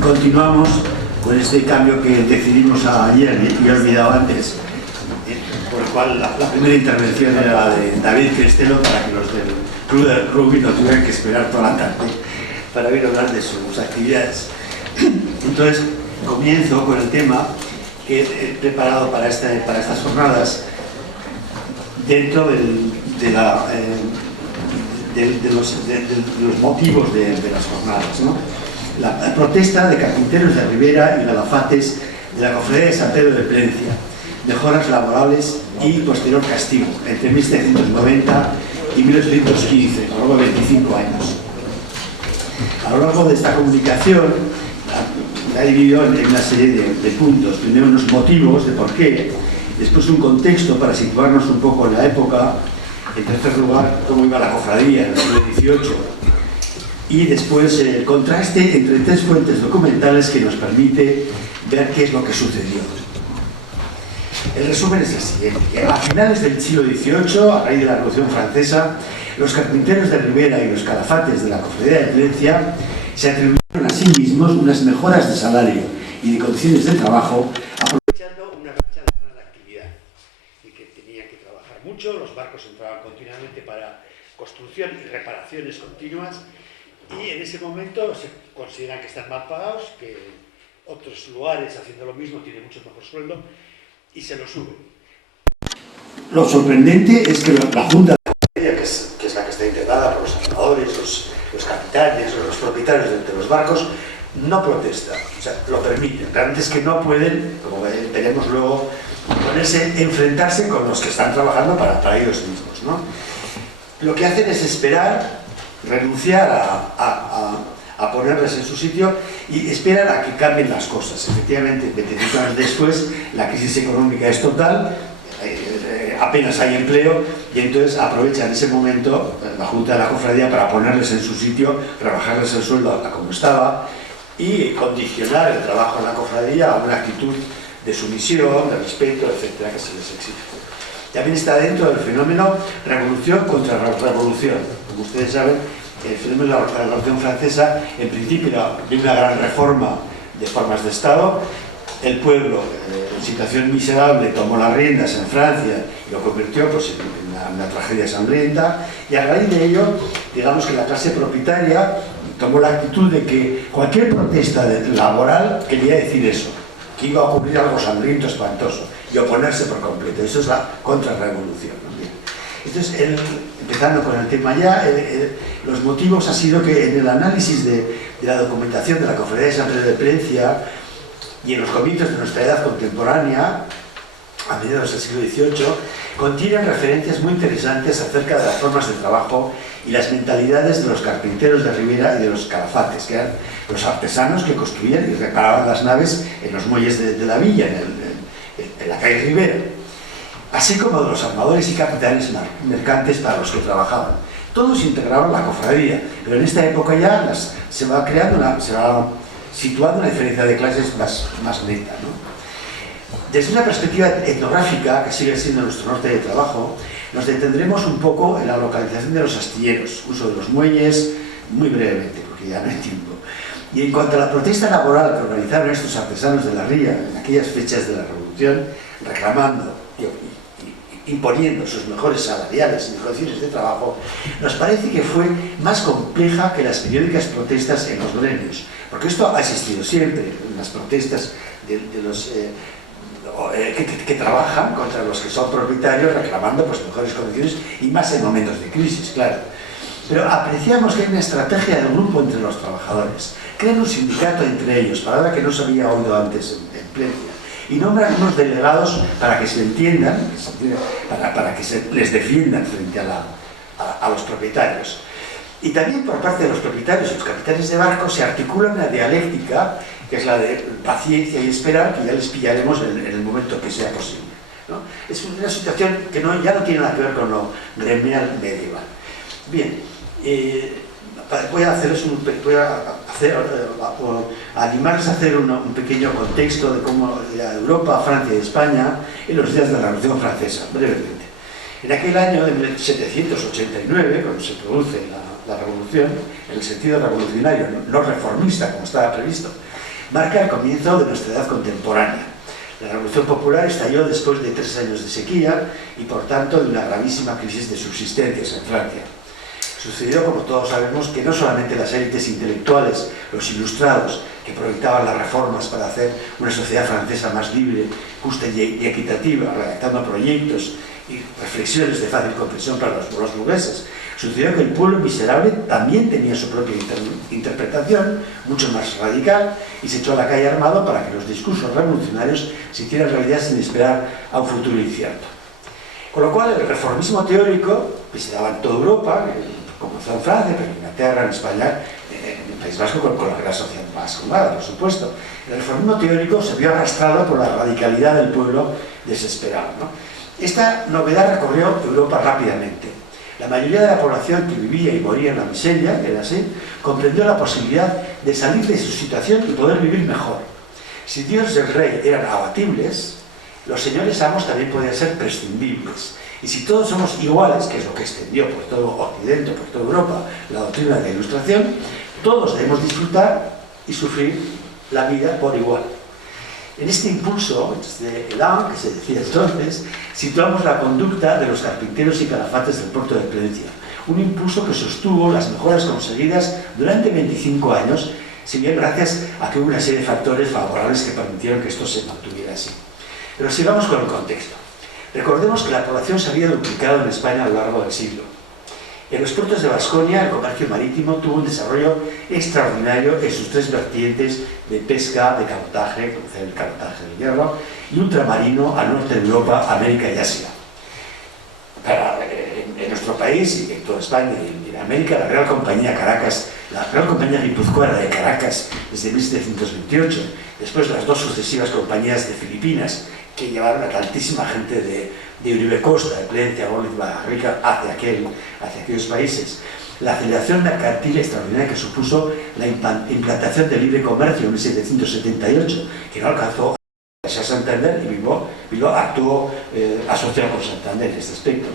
Continuamos con este cambio que decidimos ayer y he olvidado antes, por el cual la primera intervención era la de David Cristelo, para que los del Club del Rugby no tuvieran que esperar toda la tarde para oír hablar de sus actividades. Entonces, comienzo con el tema que he preparado para estas jornadas dentro de los motivos de las jornadas, ¿no? La protesta de carpinteros de Ribera y galafates de la Cofradía de San Pedro de Plencia, mejoras laborales y posterior castigo, entre 1790 y 1815, a lo largo de 25 años. A lo largo de esta comunicación la he dividido en una serie de puntos. Primero unos motivos de por qué, después un contexto para situarnos un poco en la época, en tercer lugar cómo iba la cofradía en el siglo XVIII, y después el contraste entre tres fuentes documentales que nos permite ver qué es lo que sucedió. El resumen es el siguiente. A finales del siglo XVIII, a raíz de la Revolución Francesa, los carpinteros de Ribera y los calafates de la Cofradía de Plencia se atribuyeron a sí mismos unas mejoras de salario y de condiciones de trabajo, aprovechando una racha de gran actividad y que tenían que trabajar mucho. Los barcos entraban continuamente para construcción y reparaciones continuas, y en ese momento se consideran que están mal pagados, que otros lugares haciendo lo mismo tienen mucho mejor sueldo y se lo suben. Lo sorprendente es que la Junta de Cofradía, que es la que está integrada por los armadores, los capitanes, los propietarios de los barcos, no protesta, o sea, lo permiten. Realmente es que no pueden, como veremos luego, enfrentarse con los que están trabajando para ellos mismos, ¿no? Lo que hacen es esperar, renunciar a ponerles en su sitio y esperan a que cambien las cosas. Efectivamente, 25 años después, la crisis económica es total, apenas hay empleo, y entonces aprovechan ese momento la Junta de la Cofradía para ponerles en su sitio, rebajarles el sueldo a como estaba y condicionar el trabajo en la cofradía a una actitud de sumisión, de respeto, etcétera, que se les exige. También está dentro del fenómeno revolución contra revolución. Como ustedes saben, el fenómeno de la Revolución Francesa, en principio, de una gran reforma de formas de Estado. El pueblo, en situación miserable, tomó las riendas en Francia y lo convirtió pues, en una tragedia sangrienta, y a raíz de ello, digamos que la clase propietaria tomó la actitud de que cualquier protesta laboral quería decir eso, que iba a ocurrir algo sangriento, espantoso, y oponerse por completo. Eso es la contrarrevolución, ¿no? Entonces, empezando con el tema ya, los motivos ha sido que en el análisis de la documentación de la Cofradía de San Pedro de Plencia y en los comienzos de nuestra edad contemporánea, a mediados del siglo XVIII, contienen referencias muy interesantes acerca de las formas de trabajo y las mentalidades de los carpinteros de Ribera y de los calafates, que eran los artesanos que construían y reparaban las naves en los muelles de la villa, en la calle Ribera, así como de los armadores y capitanes mercantes para los que trabajaban. Todos integraban la cofradía, pero en esta época ya se va situando una diferencia de clases más neta, ¿no? Desde una perspectiva etnográfica, que sigue siendo nuestro norte de trabajo, nos detendremos un poco en la localización de los astilleros, uso de los muelles, muy brevemente, porque ya no hay tiempo. Y en cuanto a la protesta laboral que organizaron estos artesanos de la ría en aquellas fechas de la Revolución, reclamando y imponiendo sus mejores salariales y condiciones de trabajo, nos parece que fue más compleja que las periódicas protestas en los gremios, porque esto ha existido siempre, en las protestas de los que trabajan contra los que son propietarios, reclamando pues, mejores condiciones, y más en momentos de crisis, claro. Pero apreciamos que hay una estrategia de grupo entre los trabajadores. Crean un sindicato entre ellos, palabra que no se había oído antes en Plencia, y nombran unos delegados para que se entiendan, para que les defiendan frente a los propietarios. Y también por parte de los propietarios y los capitanes de barcos se articula una dialéctica, que es la de paciencia y esperar, que ya les pillaremos en el momento que sea posible, ¿no? Es una situación que ya no tiene nada que ver con lo gremial medieval. Bien, voy a animarles a hacer un pequeño contexto de cómo Europa, Francia y España en los días de la Revolución Francesa, brevemente. En aquel año de 1789, cuando se produce la revolución, en el sentido revolucionario, no reformista como estaba previsto, marca el comienzo de nuestra edad contemporánea. La Revolución Popular estalló después de 3 años de sequía y, por tanto, de una gravísima crisis de subsistencias en Francia. Sucedió, como todos sabemos, que no solamente las élites intelectuales, los ilustrados, que proyectaban las reformas para hacer una sociedad francesa más libre, justa y equitativa, redactando proyectos y reflexiones de fácil comprensión para los burgueses. Sucedió que el pueblo miserable también tenía su propia interpretación, mucho más radical, y se echó a la calle armado para que los discursos revolucionarios se hicieran realidad sin esperar a un futuro incierto. Con lo cual, el reformismo teórico, que se daba en toda Europa, comenzó en Francia, pero en Inglaterra, en España, en el País Vasco, con la Real Sociedad Vascongada, por supuesto. El reformismo teórico se vio arrastrado por la radicalidad del pueblo desesperado, ¿no? Esta novedad recorrió Europa rápidamente. La mayoría de la población que vivía y moría en la miseria, era así, comprendió la posibilidad de salir de su situación y poder vivir mejor. Si Dios y el rey eran abatibles, los señores amos también podían ser prescindibles. Y si todos somos iguales, que es lo que extendió por todo Occidente, por toda Europa, la doctrina de la Ilustración, todos debemos disfrutar y sufrir la vida por igual. En este impulso de Elan, que se decía entonces, situamos la conducta de los carpinteros y calafates del puerto de Plencia, un impulso que sostuvo las mejoras conseguidas durante 25 años, si bien gracias a que hubo una serie de factores favorables que permitieron que esto se mantuviera así. Pero sigamos con el contexto. Recordemos que la población se había duplicado en España a lo largo del siglo. En los puertos de Baskonia, el comercio marítimo tuvo un desarrollo extraordinario en sus 3 vertientes de pesca, de cabotaje, el cabotaje del hierro, y ultramarino al norte de Europa, América y Asia. En nuestro país y en toda España y en América, la Real Compañía Caracas, la Real Compañía Guipuzcoana de Caracas desde 1728, después las 2 sucesivas compañías de Filipinas que llevaron a tantísima gente de Uribe Costa, de Plencia, Bolívar, Rica, hacia aquellos países. La aceleración mercantil extraordinaria que supuso la implantación del libre comercio en 1778, que no alcanzó a Santander, y Bilbao actuó asociado con Santander en este aspecto.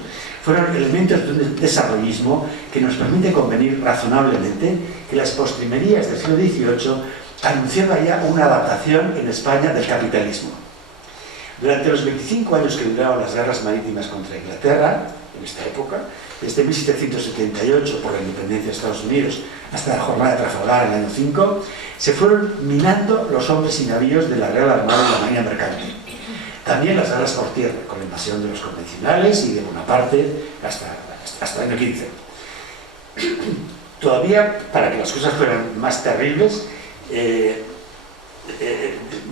Fueron elementos de un desarrollismo que nos permite convenir razonablemente que las postrimerías del siglo XVIII anunciaban ya una adaptación en España del capitalismo. Durante los 25 años que duraron las guerras marítimas contra Inglaterra, en esta época, desde 1778 por la independencia de Estados Unidos hasta la jornada de Trafalgar en el año 5, se fueron minando los hombres y navíos de la Real Armada y la Marina Mercante. También las guerras por tierra, con la invasión de los convencionales y de Bonaparte hasta el año 15. Todavía, para que las cosas fueran más terribles,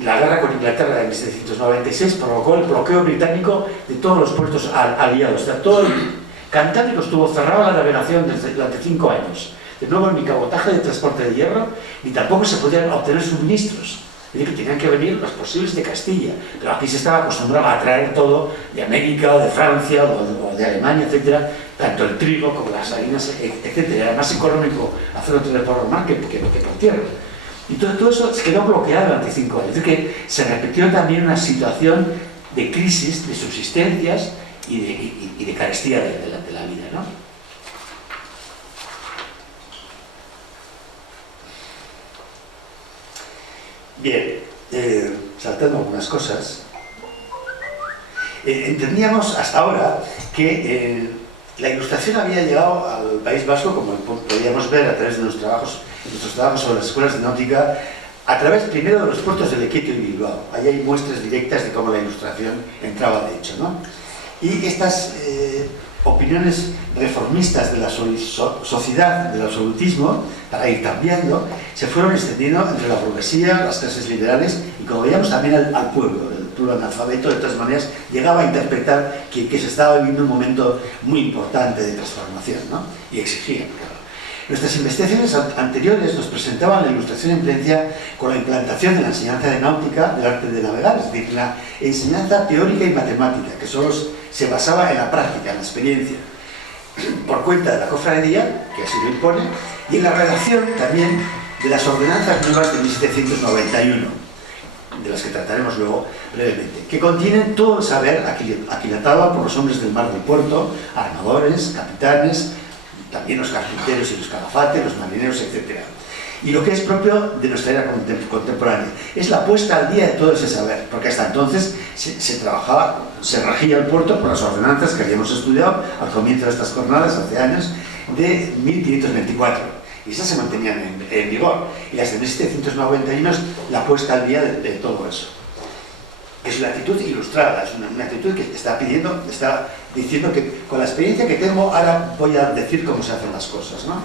la guerra con Inglaterra de 1796 provocó el bloqueo británico de todos los puertos aliados. O sea, todo el Cantábrico estuvo cerrado a la navegación durante 5 años. De nuevo, ni cabotaje de transporte de hierro, ni tampoco se podían obtener suministros. Es decir, que tenían que venir los posibles de Castilla. Pero aquí se estaba acostumbrado a traer todo de América, o de Francia, o de Alemania, etcétera, tanto el trigo como las harinas, etcétera. Era más económico hacerlo por mar que por tierra. Y todo eso se quedó bloqueado durante 5 años. Es decir, que se repitió también una situación de crisis, de subsistencias y de carestía de la vida, ¿no? Bien, saltando algunas cosas, entendíamos hasta ahora que la Ilustración había llegado al País Vasco, como podíamos ver a través de nuestros trabajos sobre las escuelas de náutica, a través primero de los puertos de Lequeitio y Bilbao. Ahí hay muestras directas de cómo la Ilustración entraba de hecho, ¿no? Y estas opiniones reformistas de la sociedad, del absolutismo, para ir cambiando, se fueron extendiendo entre la burguesía, las clases liberales y, como veíamos, también al pueblo. El pueblo analfabeto, de todas maneras, llegaba a interpretar que se estaba viviendo un momento muy importante de transformación, ¿no? Y exigían, claro. Nuestras investigaciones anteriores nos presentaban la Ilustración en Plencia con la implantación de la enseñanza de náutica, del arte de navegar, es decir, la enseñanza teórica y matemática, que solo se basaba en la práctica, en la experiencia, por cuenta de la cofradía, que así lo impone, y en la redacción también de las ordenanzas nuevas de 1791, de las que trataremos luego brevemente, que contienen todo el saber aquilatado por los hombres del mar del puerto, armadores, capitanes, también los carpinteros y los calafates, los marineros, etc. Y lo que es propio de nuestra era contemporánea es la puesta al día de todo ese saber, porque hasta entonces se regía el puerto por las ordenanzas que habíamos estudiado al comienzo de estas jornadas, hace años, de 1524, y esas se mantenían en vigor, y las de 1791 es la puesta al día de todo eso. Es una actitud ilustrada, es una actitud que está diciendo que con la experiencia que tengo ahora voy a decir cómo se hacen las cosas, ¿no?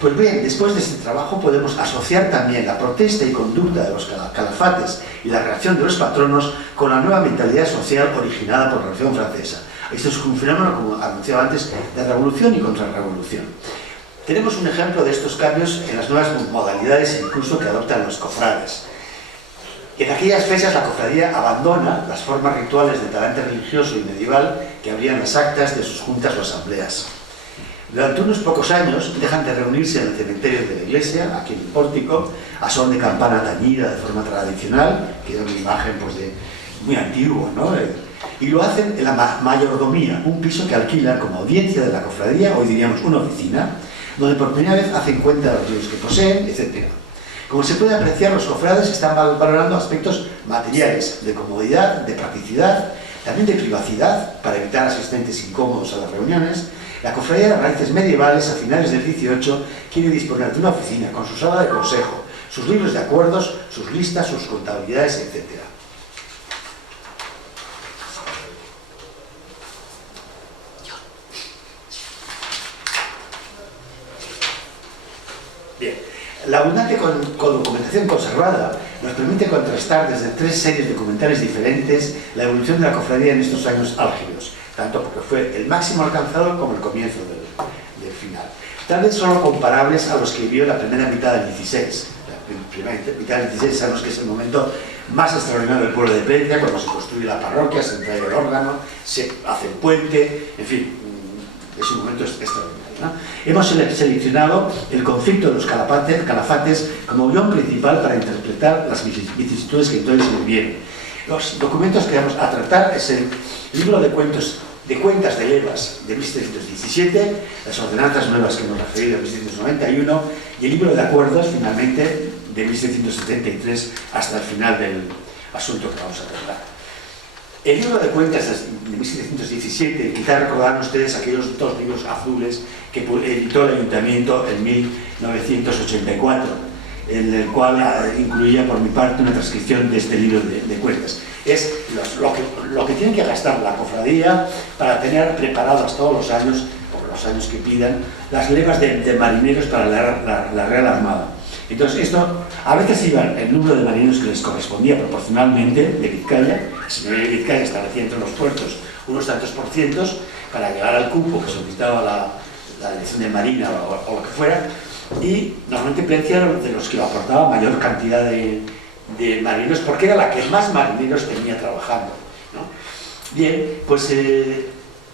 Pues bien, después de este trabajo podemos asociar también la protesta y conducta de los calafates y la reacción de los patronos con la nueva mentalidad social originada por la Revolución Francesa. Esto es un fenómeno, como anunciaba antes, de revolución y contrarrevolución. Tenemos un ejemplo de estos cambios en las nuevas modalidades incluso que adoptan los cofrades. En aquellas fechas la cofradía abandona las formas rituales de talante religioso y medieval que abrían las actas de sus juntas o asambleas. Durante unos pocos años dejan de reunirse en el cementerio de la iglesia, aquí en el pórtico, a son de campana tañida de forma tradicional, que da una imagen pues, muy antigua, ¿no? Y lo hacen en la mayordomía, un piso que alquilan como audiencia de la cofradía, hoy diríamos una oficina, donde por primera vez hacen cuenta de los libros que poseen, etc. Como se puede apreciar, los cofrades están valorando aspectos materiales, de comodidad, de practicidad, también de privacidad, para evitar asistentes incómodos a las reuniones. La cofradía de raíces medievales, a finales del 18, quiere disponer de una oficina con su sala de consejo, sus libros de acuerdos, sus listas, sus contabilidades, etc. Bien, la abundante documentación conservada nos permite contrastar desde 3 series documentales diferentes la evolución de la cofradía en estos años álgidos, tanto porque fue el máximo alcanzado como el comienzo del final. Tal vez solo comparables a los que vivió la primera mitad del 16. La primera mitad del 16 sabemos que es el momento más extraordinario del pueblo de Plencia, cuando se construye la parroquia, se trae el órgano, se hace el puente, en fin, es un momento extraordinario, ¿no? Hemos seleccionado el conflicto de los calafates como guión principal para interpretar las vicisitudes que entonces se vivieron. Los documentos que vamos a tratar es el libro de cuentas de levas de 1717, las ordenanzas nuevas que hemos referido de 1791 y el libro de acuerdos, finalmente, de 1773 hasta el final del asunto que vamos a tratar. El libro de cuentas de 1717, quizá recordarán ustedes aquellos 2 libros azules que editó el Ayuntamiento en 1984, en el cual incluía por mi parte una transcripción de este libro de cuentas. Es lo que tiene que gastar la cofradía para tener preparadas todos los años, por los años que pidan, las levas de marineros para la Real Armada. Entonces esto, a veces iban el número de marineros que les correspondía proporcionalmente de Vizcaya. El señor de Vizcaya establecía entre los puertos unos tantos % para llegar al cupo que solicitaba la dirección de Marina o lo que fuera, y normalmente Plencia era de los que aportaba mayor cantidad de marineros, porque era la que más marineros tenía trabajando, ¿no? Bien, pues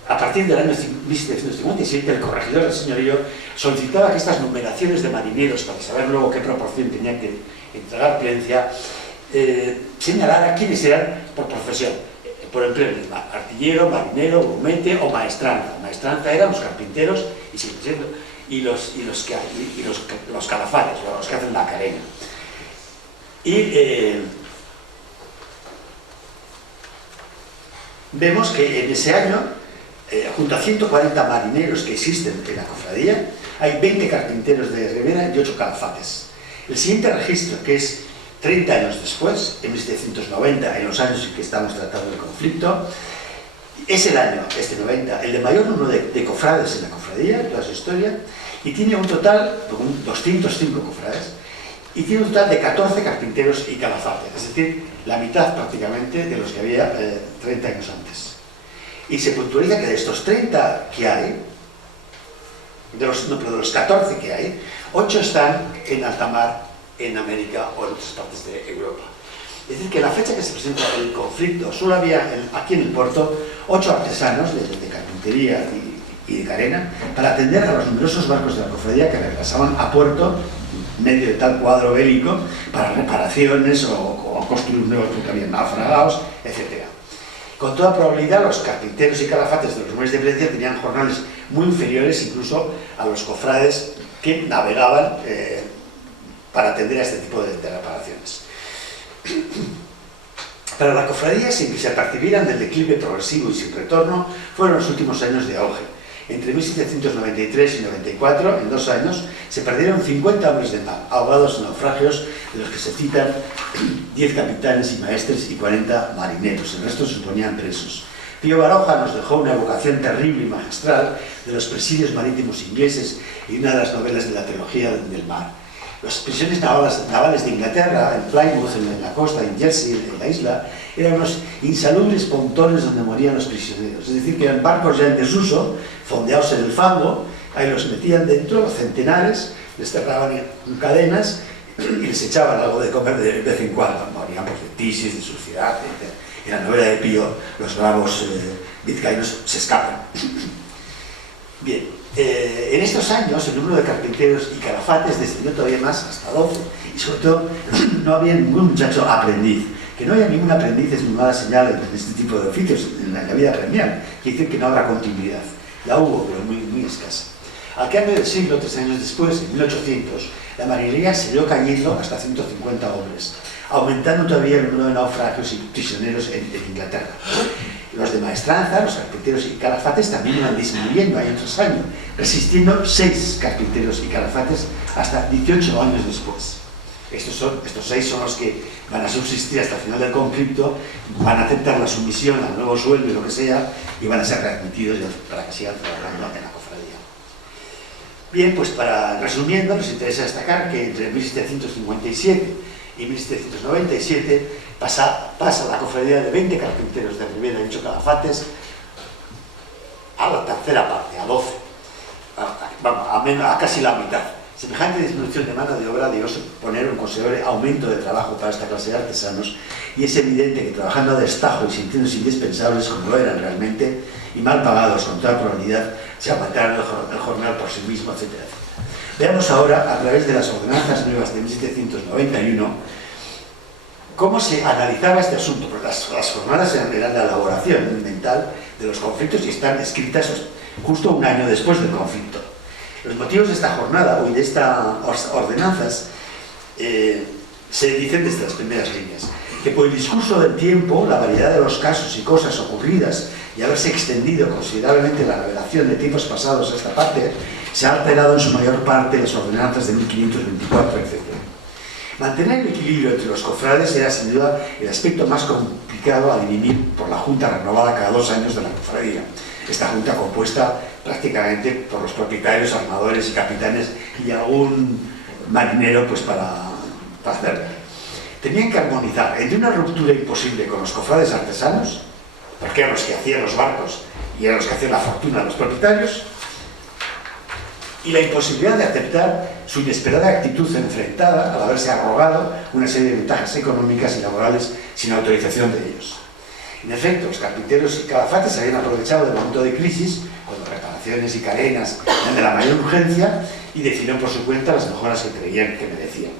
a partir del año 1757 el corregidor del señorío solicitaba que estas numeraciones de marineros, para saber luego qué proporción tenía que entregar Plencia, señalara quiénes eran por profesión, por empleo, artillero, marinero, grumete o maestranza. Maestranza eran los carpinteros y los calafates, los que hacen la carena. Y vemos que en ese año, junto a 140 marineros que existen en la cofradía, hay 20 carpinteros de ribera y 8 calafates. El siguiente registro, que es 30 años después, en 1790, en los años en que estamos tratando el conflicto, es el año, este 90, el de mayor número de cofrades en la cofradía, toda su historia, y tiene un total, 205 cofrades, y tiene un total de 14 carpinteros y calafates, es decir, la mitad prácticamente de los que había 30 años antes. Y se puntualiza que de estos 30 que hay, de los 14 que hay, 8 están en alta mar, en América o en otras partes de Europa. Es decir, que la fecha que se presenta el conflicto, solo había aquí en el puerto 8 artesanos de carpintería y de carena para atender a los numerosos barcos de la cofradía que regresaban a puerto en medio de tal cuadro bélico para reparaciones o construir nuevos porque habían naufragados, etc. Con toda probabilidad, los carpinteros y calafates de los muelles de Plencia tenían jornales muy inferiores incluso a los cofrades que navegaban para atender a este tipo de reparaciones. Para la cofradía, sin que se percibieran del declive progresivo y sin retorno, fueron los últimos años de auge. Entre 1793 y 94, en 2 años, se perdieron 50 hombres de mar, ahogados en naufragios, de los que se citan 10 capitanes y maestres y 40 marineros. El resto se suponían presos. Pío Baroja nos dejó una evocación terrible y magistral de los presidios marítimos ingleses y una de las novelas de la trilogía del mar. Las prisiones navales de Inglaterra, en Plymouth, en la costa, en Jersey, en la isla, eran unos insalubres pontones donde morían los prisioneros. Es decir, que eran barcos ya en desuso, fondeados en el fango, ahí los metían dentro, centenares, les cerraban en cadenas y les echaban algo de comer de vez en cuando. Morían por de tisis, de suciedad, etc. En la novela de Pío, los bravos vizcaínos se escapan. Bien. En estos años el número de carpinteros y calafates descendió todavía más, hasta 12, y sobre todo no había ningún muchacho aprendiz. Que no haya ningún aprendiz es una mala señal en este tipo de oficios, en la vida gremial, quiere decir que no habrá continuidad. La hubo, pero muy escasa. Al cambio del siglo, 3 años después, en 1800, la marinería siguió cayendo hasta 150 hombres, aumentando todavía el número de naufragios y prisioneros en Inglaterra. Los de maestranza, los carpinteros y calafates también iban disminuyendo año tras año, resistiendo 6 carpinteros y calafates hasta 18 años después. Estos 6 son los que van a subsistir hasta el final del conflicto, van a aceptar la sumisión al nuevo sueldo y lo que sea, y van a ser readmitidos para que sigan trabajando en la cofradía. Bien, pues resumiendo, nos interesa destacar que entre 1757 y 1797 pasa la cofradía de 20 carpinteros de Ribera y 8 calafates a la tercera parte, a 12, a casi la mitad. Semejante disminución de mano de obra debió suponer un considerable aumento de trabajo para esta clase de artesanos, y es evidente que trabajando a destajo y sintiéndose indispensables como lo eran realmente, y mal pagados con toda probabilidad, se aguantaron el jornal por sí mismo, etc. Veamos ahora, a través de las ordenanzas nuevas de 1791, cómo se analizaba este asunto, porque las jornadas eran de la elaboración mental de los conflictos y están escritas justo un año después del conflicto. Los motivos de esta jornada y de estas ordenanzas se dicen desde las primeras líneas, que por el discurso del tiempo, la variedad de los casos y cosas ocurridas y haberse extendido considerablemente la revelación de tiempos pasados a esta parte, se ha alterado en su mayor parte las ordenanzas de 1524, etc. Mantener el equilibrio entre los cofrades era sin duda el aspecto más complicado a dirimir por la Junta renovada cada 2 años de la cofradía. Esta Junta compuesta prácticamente por los propietarios, armadores y capitanes y algún marinero pues para hacerlo. Tenían que armonizar entre una ruptura imposible con los cofrades artesanos, porque eran los que hacían los barcos y eran los que hacían la fortuna de los propietarios, y la imposibilidad de aceptar su inesperada actitud enfrentada al haberse arrogado una serie de ventajas económicas y laborales sin autorización de ellos. En efecto, los carpinteros y calafates se habían aprovechado del momento de crisis, cuando reparaciones y carenas eran de la mayor urgencia, y decidieron por su cuenta las mejoras que creían que merecían.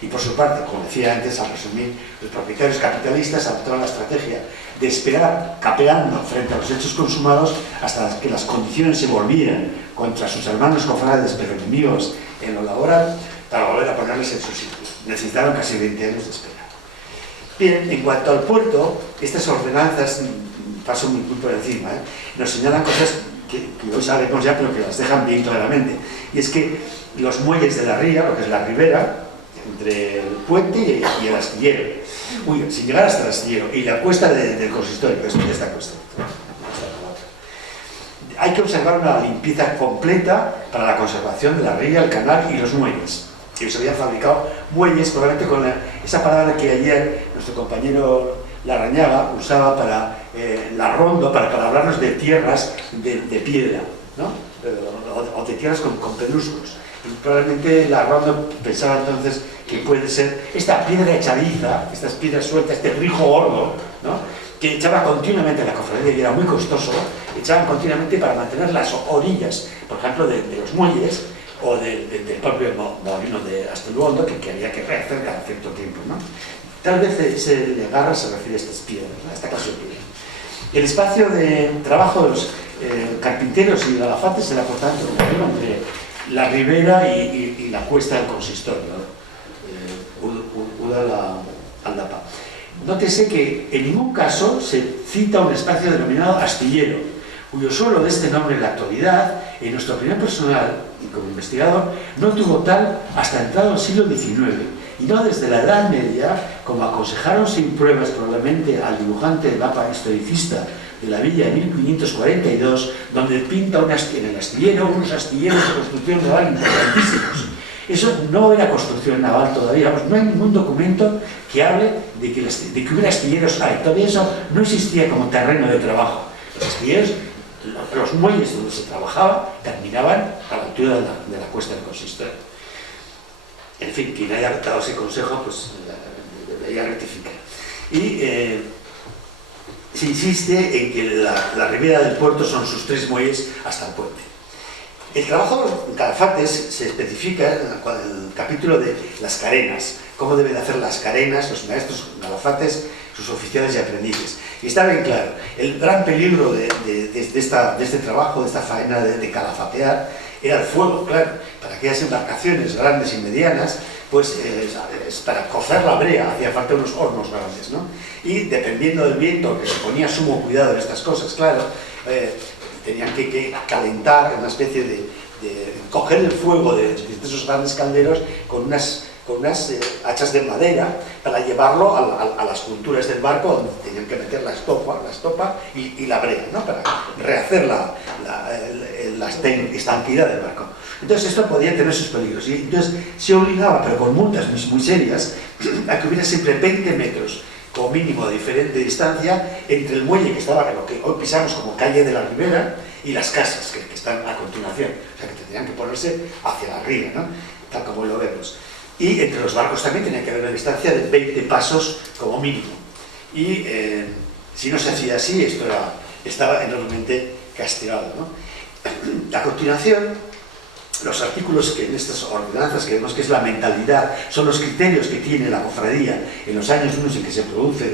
Y por su parte, como decía antes, al resumir, los propietarios capitalistas adoptaron la estrategia de esperar capeando frente a los hechos consumados hasta que las condiciones se volvieran contra sus hermanos cofrades pero enemigos en lo laboral para volver a ponerles en su sitio. Necesitaron casi 20 años de espera. Bien, en cuanto al puerto, estas ordenanzas, paso muy por encima, nos señalan cosas que hoy sabemos ya, pero que las dejan bien claramente. Y es que los muelles de la ría, lo que es la ribera, entre el puente y el astillero, sin llegar hasta el astillero, y la cuesta del consistorio, que es esta cuesta. Hay que observar una limpieza completa para la conservación de la ría, el canal y los muelles. Que se habían fabricado muelles, probablemente con esa palabra que ayer nuestro compañero Larrañaga usaba para la rondo, para hablarnos de tierras de piedra, ¿no? O de tierras con pedruscos. Y probablemente la rondo pensaba entonces que puede ser esta piedra echadiza, estas piedras sueltas, este rijo gordo, ¿no? Que echaba continuamente en la cofradía y era muy costoso, echaban continuamente para mantener las orillas, por ejemplo, de los muelles, o del propio molino de Asteluondo, que había que rehacer cada cierto tiempo, ¿no? Tal vez ese Legarra se refiere a estas piedras, a esta clase de piedras. El espacio de trabajo de los Carpinteros y Galafates era, por tanto, entre la ribera y la cuesta del consistorio, Udal-Aldapa. Nótese que en ningún caso se cita un espacio denominado astillero, cuyo suelo de este nombre en la actualidad, en nuestra opinión personal y como investigador, no tuvo tal hasta entrado el siglo XIX, y no desde la Edad Media, como aconsejaron sin pruebas probablemente al dibujante del mapa historicista de la villa de 1542, donde pinta en el astillero unos astilleros de construcción naval importantísimos. Eso no era construcción naval todavía, vamos, no hay ningún documento que hable de que hubiera astilleros ahí. Todavía eso no existía como terreno de trabajo. Los astilleros, los muelles donde se trabajaba, terminaban a la altura de la cuesta del consistorio. En fin, quien haya dado ese consejo, pues debería rectificar. Y se insiste en que la ribera del puerto son sus 3 muelles hasta el puente. El trabajo de Calafates se especifica en el capítulo de las carenas, cómo deben hacer las carenas los maestros Calafates, sus oficiales y aprendices. Y está bien claro, el gran peligro de este trabajo, de esta faena de calafatear, era el fuego, claro. Para aquellas embarcaciones grandes y medianas, pues para cocer la brea hacía falta unos hornos grandes, ¿no? Y dependiendo del viento, que se ponía sumo cuidado en estas cosas, claro, tenían que calentar una especie de coger el fuego de esos grandes calderos con unas hachas de madera para llevarlo a las culturas del barco, donde tenían que meter la estopa y la brea, ¿no? Para rehacer la estanquidad del barco. Entonces esto podía tener sus peligros, y entonces se obligaba, pero con multas muy serias, a que hubiera siempre 20 metros como mínimo de diferente distancia entre el muelle que estaba, lo que hoy pisamos como calle de la Ribera, y las casas que están a continuación. O sea, que tenían que ponerse hacia la ría, ¿no? Tal como lo vemos. Y entre los barcos también tenía que haber una distancia de 20 pasos como mínimo. Y si no se hacía así, esto estaba enormemente castigado, ¿no? A continuación, los artículos que en estas ordenanzas que vemos que es la mentalidad, son los criterios que tiene la cofradía en los años unos en que se produce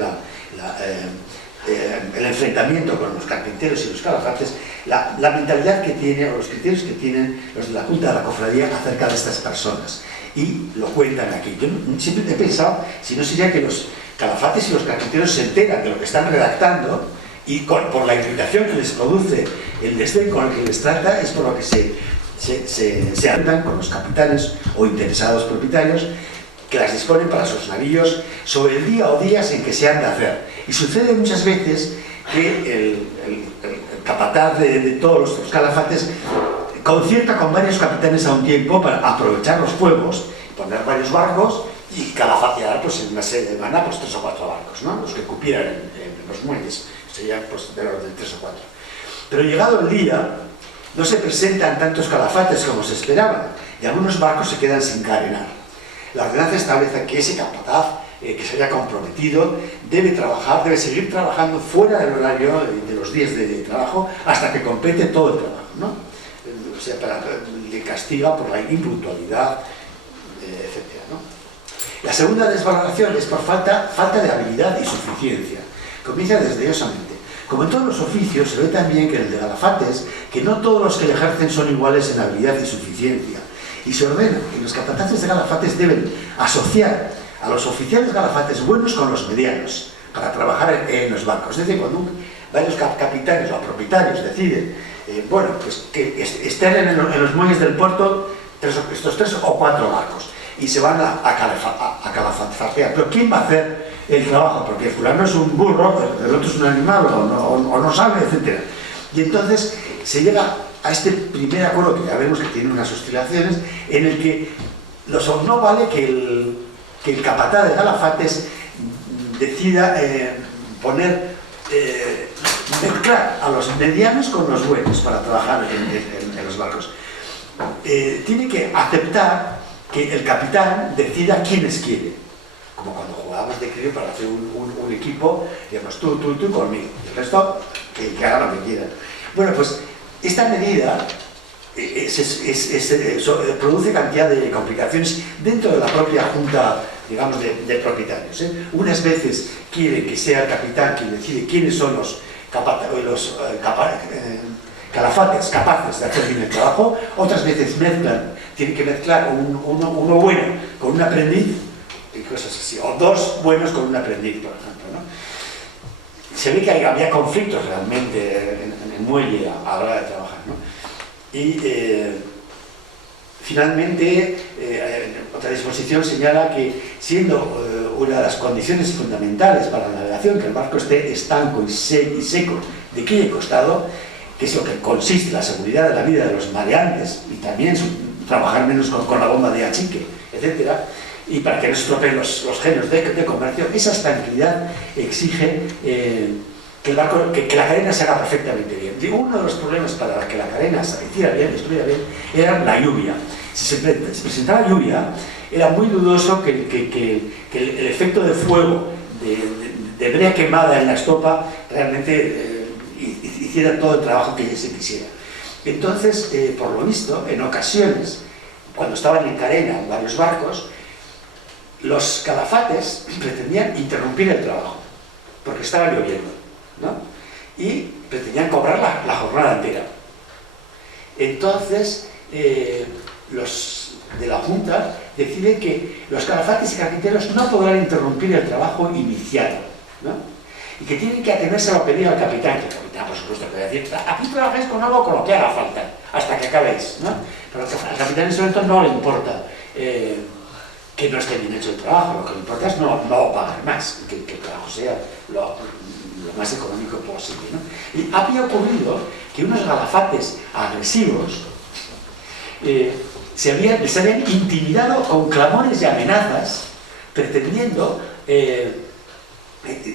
el enfrentamiento con los carpinteros y los calafates, la mentalidad que tiene, o los criterios que tienen los de la Junta de la Cofradía acerca de estas personas. Y lo cuentan aquí. Yo siempre he pensado, si no sería que los calafates y los carpinteros se enteran de lo que están redactando, y por la irritación que les produce el desdén con el que les trata, es por lo que se andan con los capitanes o interesados propietarios que las disponen para sus navíos sobre el día o días en que se han de hacer. Y sucede muchas veces que el capataz de todos los calafates concierta con varios capitanes a un tiempo para aprovechar los fuegos, poner varios barcos y calafatear pues, en una semana pues, 3 o 4 barcos, ¿no? Los que cupieran en los muelles, serían pues, de los de 3 o 4. Pero llegado el día, no se presentan tantos calafates como se esperaban, y algunos barcos se quedan sin carenar. La ordenanza establece que ese capataz que se haya comprometido debe seguir trabajando fuera del horario de los días de trabajo hasta que complete todo el trabajo, ¿no? O sea, le castiga por la impuntualidad, etc., ¿no? La segunda desvaloración es por falta de habilidad y suficiencia. Comienza desdeñosamente. Como en todos los oficios, se ve también que en el de Galafates, que no todos los que le ejercen son iguales en habilidad y suficiencia. Y se ordena que los capataces de Galafates deben asociar a los oficiales Galafates buenos con los medianos para trabajar en los barcos. Es decir, cuando varios capitanes o propietarios deciden bueno, pues que estén en los muelles del puerto estos 3 o 4 barcos y se van a calafatear. Pero ¿quién va a hacer el trabajo? Porque fulano es un burro, el otro es un animal o no sabe, etc. Y entonces se llega a este primer acuerdo, que ya vemos que tiene unas oscilaciones, en el que no vale que el capataz de Galafates decida mezclar a los medianos con los buenos para trabajar en los barcos. Tiene que aceptar que el capitán decida quiénes quiere, como cuando jugábamos de crío para hacer un equipo, digamos tú conmigo, y el resto que haga lo que quieran. Bueno, pues esta medida produce cantidad de complicaciones dentro de la propia junta, digamos, de propietarios, ¿eh? Unas veces quieren que sea el capitán quien decide quiénes son calafates capaces de hacer bien el trabajo, otras veces tienen que mezclar uno bueno con un aprendiz y cosas así, o dos buenos con un aprendiz, por ejemplo, ¿no? Se ve que había conflictos realmente en el muelle a la hora de trabajar, ¿no? Y finalmente, otra disposición señala que siendo una de las condiciones fundamentales para la navegación que el barco esté estanco y seco de quille y costado, que es lo que consiste la seguridad de la vida de los mareantes y también trabajar menos con la bomba de achique, etc., y para que no se estropeen los genios de comercio, esa tranquilidad exige que la carena se haga perfectamente bien. Digo, uno de los problemas para que la carena se hiciera bien, estuviera bien, era la lluvia. Si se presentaba lluvia, era muy dudoso que el efecto de fuego, de brea quemada en la estopa, realmente hiciera todo el trabajo que se quisiera. Entonces, por lo visto, en ocasiones, cuando estaban en carena varios barcos, los calafates pretendían interrumpir el trabajo, porque estaba lloviendo, ¿no? Y pretendían cobrar la jornada entera. Entonces, los de la Junta deciden que los calafates y carpinteros no podrán interrumpir el trabajo iniciado, ¿no? Y que tienen que atenerse a lo pedido al capitán, que el capitán, por supuesto, puede decir, aquí trabajáis con algo con lo que haga falta, hasta que acabéis, ¿no? Pero al capitán en ese momento no le importa que no esté bien hecho el trabajo, lo que le importa es no pagar más, que el trabajo sea lo más económico posible, ¿no? Y había ocurrido que unos galafates agresivos les habían intimidado con clamores y amenazas, pretendiendo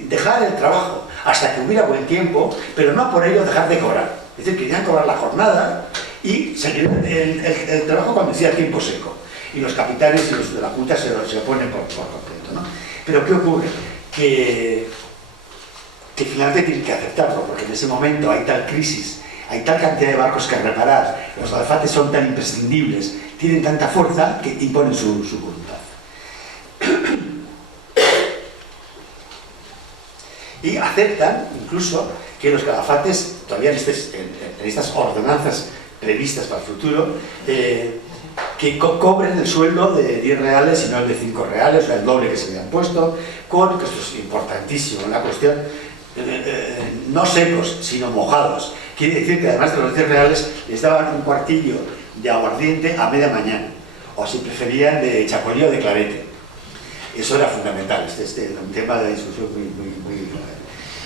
dejar el trabajo hasta que hubiera buen tiempo, pero no por ello dejar de cobrar. Es decir, querían cobrar la jornada y seguir el trabajo cuando hacía tiempo seco. Y los capitanes y los de la Junta se oponen por completo, ¿no? Pero ¿qué ocurre? Que finalmente tienen que aceptarlo, porque en ese momento hay tal crisis, hay tal cantidad de barcos que reparar, los galafates son tan imprescindibles, tienen tanta fuerza que imponen su voluntad. Y aceptan incluso que los galafates, todavía en estas ordenanzas previstas para el futuro, que cobren el sueldo de 10 reales y no el de 5 reales, o sea, el doble que se habían puesto, que esto es importantísimo en la cuestión, no secos, sino mojados. Quiere decir que además de los 10 reales les daban un cuartillo de aguardiente a media mañana, o si preferían de chacolí o de clarete. Eso era fundamental, este era un tema de discusión muy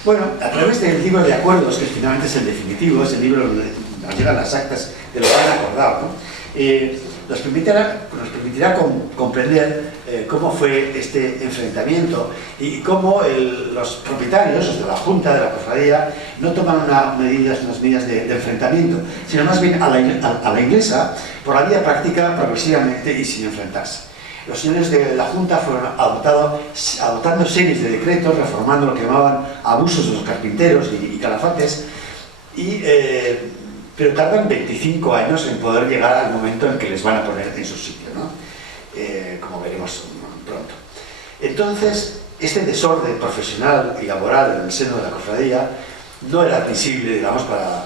bueno, a través del libro de acuerdos, que finalmente es el definitivo, es el libro donde nos llegan las actas de lo que han acordado, ¿no? Nos permitirá comprender cómo fue este enfrentamiento y cómo los propietarios, los de la Junta, de la Cofradía, no toman unas medidas de enfrentamiento, sino más bien a la inglesa, por la vía práctica, progresivamente y sin enfrentarse. Los señores de la Junta fueron adoptando series de decretos, reformando lo que llamaban abusos de los carpinteros y calafates, pero tardan 25 años en poder llegar al momento en que les van a poner en su sitio, ¿no? Como veremos pronto. Entonces, este desorden profesional y laboral en el seno de la cofradía no era admisible, digamos, para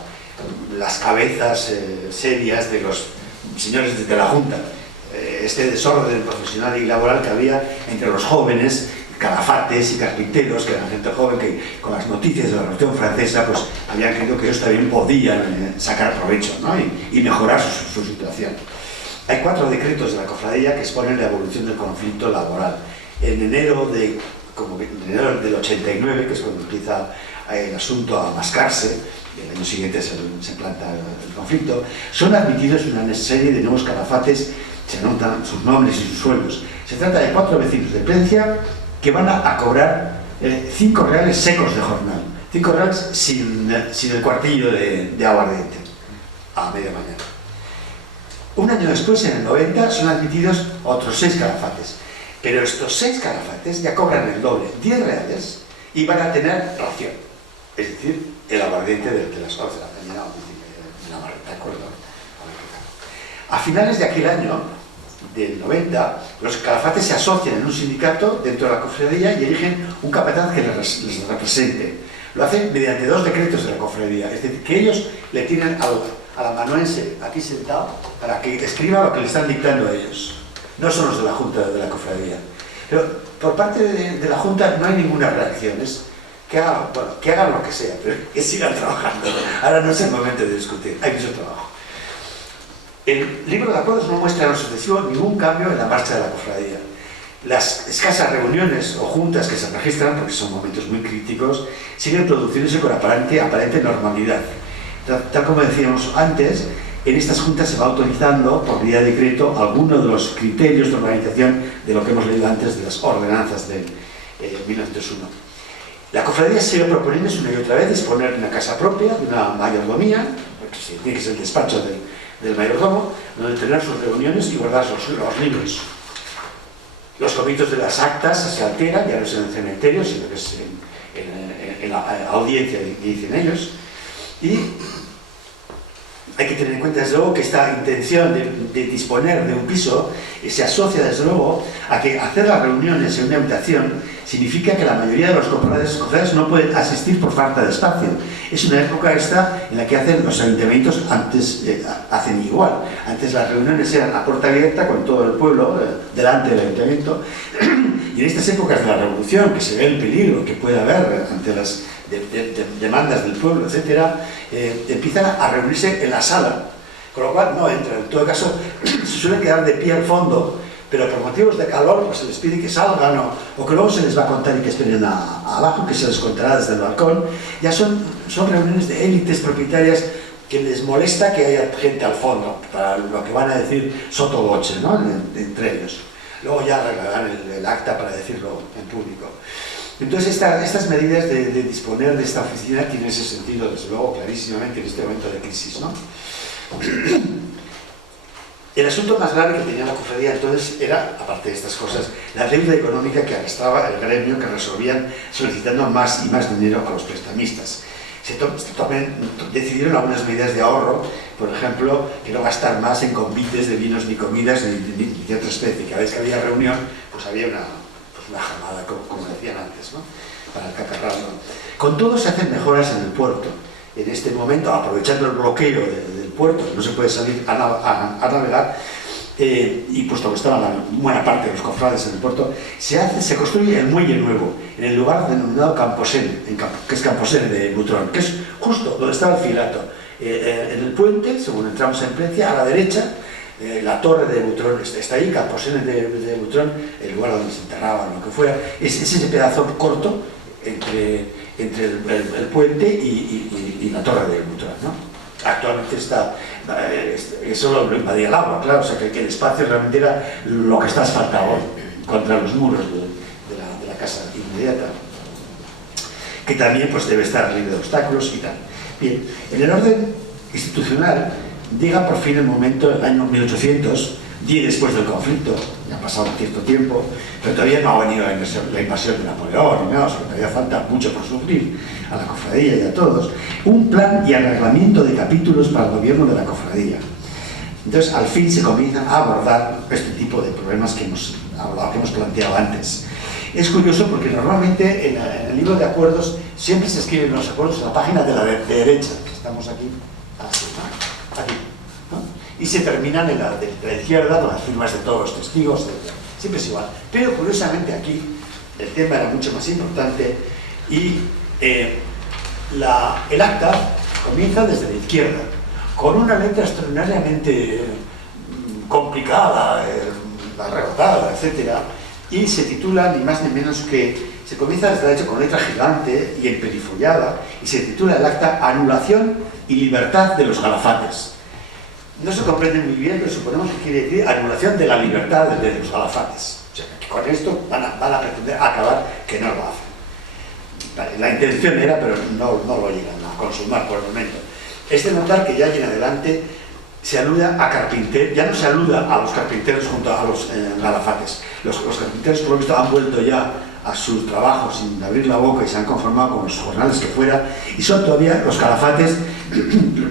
las cabezas serias de los señores de la Junta. Este desorden profesional y laboral que había entre los jóvenes, calafates y carpinteros, que eran gente joven que con las noticias de la Revolución Francesa pues habían creído que ellos también podían sacar provecho, ¿no? y mejorar su situación. Hay 4 decretos de la cofradía que exponen la evolución del conflicto laboral. En enero del 89, que es cuando empieza el asunto a mascarse, y el año siguiente se planta el conflicto, son admitidos una serie de nuevos calafates, se anotan sus nombres y sus sueldos. Se trata de 4 vecinos de Plencia que van a cobrar 5 reales secos de jornal, 5 reales sin el cuartillo de aguardiente, a media mañana. Un año después, en el 90, son admitidos otros 6 calafates, pero estos 6 calafates ya cobran el doble, 10 reales, y van a tener ración, es decir, el aguardiente de las 11 de la mañana, de la marca, ¿de acuerdo? A finales de aquel año, del 90, los calafates se asocian en un sindicato dentro de la cofradía y eligen un capataz que les represente. Lo hacen mediante 2 decretos de la cofradía, es decir, que ellos le tienen al amanuense aquí sentado para que escriba lo que le están dictando a ellos. No son los de la Junta de la cofradía. Pero por parte de la Junta no hay ninguna reacción. Es que hagan lo que sea, pero que sigan trabajando. Ahora no es el momento de discutir, hay mucho trabajo. El libro de acuerdos no muestra en lo sucesivo ningún cambio en la marcha de la cofradía. Las escasas reuniones o juntas que se registran, porque son momentos muy críticos, siguen produciéndose con aparente normalidad. Tal como decíamos antes, en estas juntas se va autorizando por vía de decreto algunos de los criterios de organización de lo que hemos leído antes de las ordenanzas de 1901. La cofradía sigue proponiéndose una y otra vez disponer de una casa propia, de una mayordomía, porque tiene que ser el despacho del mayordomo, donde tener sus reuniones y guardar los libros. Los comienzos de las actas se alteran, ya no es en el cementerio, sino que es en la audiencia que dicen ellos. Y hay que tener en cuenta, desde luego, que esta intención de disponer de un piso se asocia, desde luego, a que hacer las reuniones en una habitación significa que la mayoría de los cofrades no pueden asistir por falta de espacio. Es una época esta en la que hacen los ayuntamientos, antes hacen igual. Antes las reuniones eran a puerta abierta con todo el pueblo delante del ayuntamiento. Y en estas épocas de la revolución, que se ve el peligro que puede haber ante las demandas del pueblo, etcétera, empiezan a reunirse en la sala, con lo cual no entran. En todo caso, se suelen quedar de pie al fondo, pero por motivos de calor pues se les pide que salgan o que luego se les va a contar y que esperen abajo, que se les contará desde el balcón. Ya son reuniones de élites propietarias que les molesta que haya gente al fondo, para lo que van a decir sotto voce, ¿no? Entre ellos. Luego ya arreglarán el acta para decirlo en público. Entonces estas medidas de disponer de esta oficina tienen ese sentido, desde luego, clarísimamente en este momento de crisis, ¿no? El asunto más grave que tenía la cofradía entonces era, aparte de estas cosas, la deuda económica que arrastraba el gremio, que resolvían solicitando más y más dinero a los prestamistas. Decidieron algunas medidas de ahorro, por ejemplo, que no gastar más en convites de vinos ni comidas ni de otra especie. Cada vez que había reunión, pues había una jamada, como decían antes, ¿no? Para el cacarrado. Con todo se hacen mejoras en el puerto. En este momento, aprovechando el bloqueo del puerto, no se puede salir a navegar, y puesto que estaban la buena parte de los cofrades en el puerto, se construye el muelle nuevo, en el lugar denominado Camposene, que es Camposene de Butrón, que es justo donde estaba el Filato. En el puente, según entramos en Plencia, a la derecha, la torre de Butrón está ahí, Camposene de Butrón, el lugar donde se enterraban, lo que fuera. Es ese pedazo corto entre el puente y la torre de Butrón, ¿no? Actualmente solo lo invadía el agua, claro, o sea que el espacio realmente era lo que está asfaltado contra los muros de la casa inmediata, que también pues debe estar libre de obstáculos y tal. Bien, en el orden institucional llega por fin el momento, el año 1800, 10 después del conflicto, ya ha pasado un cierto tiempo, pero todavía no ha venido la invasión de Napoleón, ni nada, o sea, todavía falta mucho por sufrir a la cofradía y a todos, un plan y arreglamiento de capítulos para el gobierno de la cofradía. Entonces, al fin se comienzan a abordar este tipo de problemas que hemos hablado, que hemos planteado antes. Es curioso porque normalmente en el libro de acuerdos siempre se escriben los acuerdos en la página de la derecha, que estamos aquí, así, ¿no? Aquí, ¿no? Y se terminan en la de la izquierda con las firmas de todos los testigos, etc. Siempre es igual. Pero curiosamente aquí el tema era mucho más importante y el acta comienza desde la izquierda, con una letra extraordinariamente complicada, arrebotada, etc. Y se titula ni más ni menos que, se comienza desde la derecha con letra gigante y emperifollada, y se titula el acta Anulación y Libertad de los Galafates. No se comprende muy bien, pero suponemos que quiere decir anulación de la libertad de los galafates. O sea, que con esto van a pretender acabar, que no lo hacen. Vale, la intención era, pero no lo llegan a consumar por el momento. Es de notar que ya allí en adelante se aluda a carpinteros, ya no se aluda a los carpinteros junto a los galafates. Los carpinteros, por lo visto, han vuelto ya a sus trabajos sin abrir la boca y se han conformado con los jornales que fuera, y son todavía los calafates,